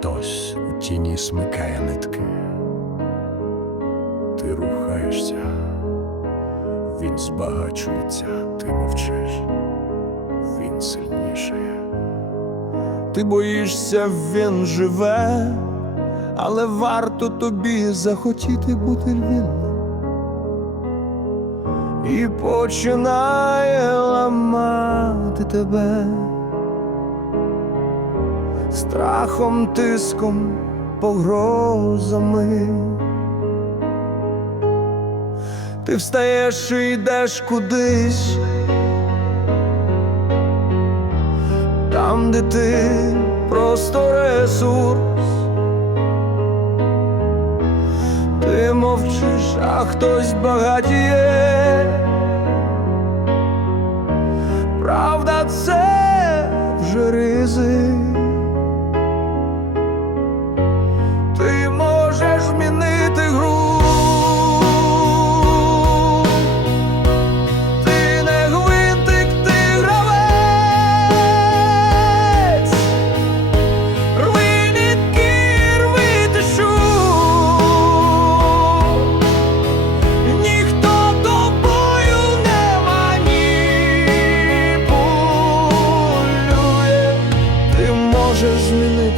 хтось у тіні смикає нитки. Ти рухаєшся, він збагачується, ти мовчиш, він сильнішає. Ти боїшся, він живе, але варто тобі захотіти бути вільним. І починає ламати тебе страхом, тиском, погрозами. Ти встаєш і йдеш кудись, там, де ти просто ресурс. Ти мовчиш, а хтось багатіє. Правда, це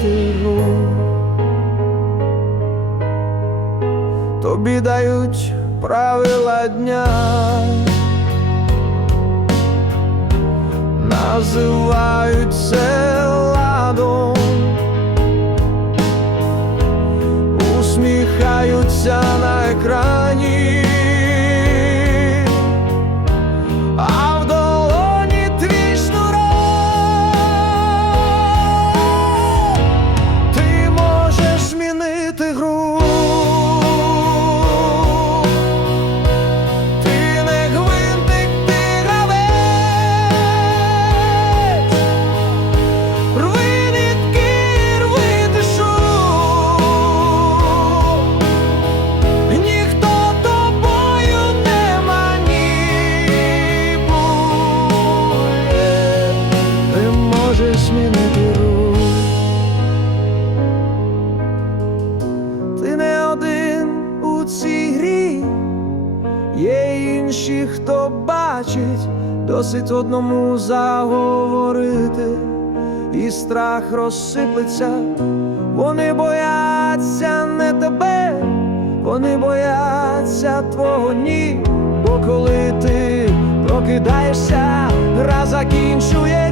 гру. Тобі дають правила дня, називають це ладом, у цій грі, є інші, хто бачить, досить одному заговорити, і страх розсиплеться. Вони бояться не тебе, вони бояться твого ні. Бо коли ти прокидаєшся, гра закінчує